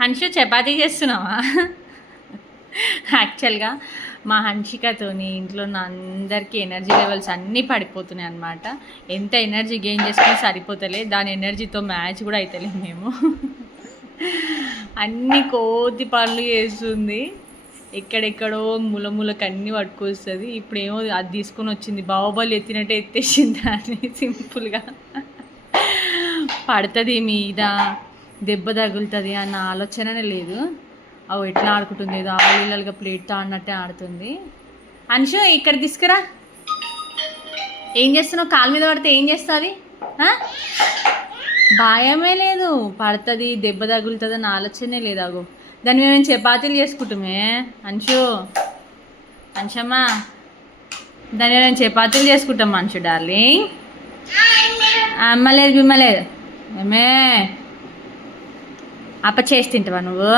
హన్షు చపాతీ చేస్తున్నావా? యాక్చువల్గా మా హన్షికతోని ఇంట్లో ఉన్న అందరికీ ఎనర్జీ లెవెల్స్ అన్నీ పడిపోతున్నాయి అన్నమాట. ఎంత ఎనర్జీ గెయిన్ చేసుకుని సరిపోతలే, దాని ఎనర్జీతో మ్యాచ్ కూడా అవుతలేదు మేము. అన్ని కోతి పనులు చేస్తుంది, ఎక్కడెక్కడో మూలకి అన్నీ పట్టుకొస్తుంది. ఇప్పుడేమో అది తీసుకొని వచ్చింది, బాహుబలి ఎత్తినట్టే ఎత్తేసింది అని. సింపుల్గా పడుతుంది మీద, దెబ్బ తగులుతుంది అన్న ఆలోచననే లేదు. అవి ఎట్లా ఆడుకుంటుంది, ఏదో ఆలీలలుగా ప్లేట్తో ఆడినట్టే ఆడుతుంది. అంశు ఇక్కడ తీసుకురా. ఏం చేస్తున్నావు? కాలు మీద పడితే ఏం చేస్తుంది? భయమే లేదు, పడుతుంది దెబ్బ తగులుతుంది అన్న ఆలోచనే లేదు. అగో దాన్ని మేము చపాతీలు చేసుకుంటామే అంశు. అంశమ్మా, దాన్ని మేము చపాతీలు చేసుకుంటాం అంశు డార్లింగ్. అమ్మ లేదు బిమ్మ లేదు, మేమే అప్ప చేసి తింటావా నువ్వు?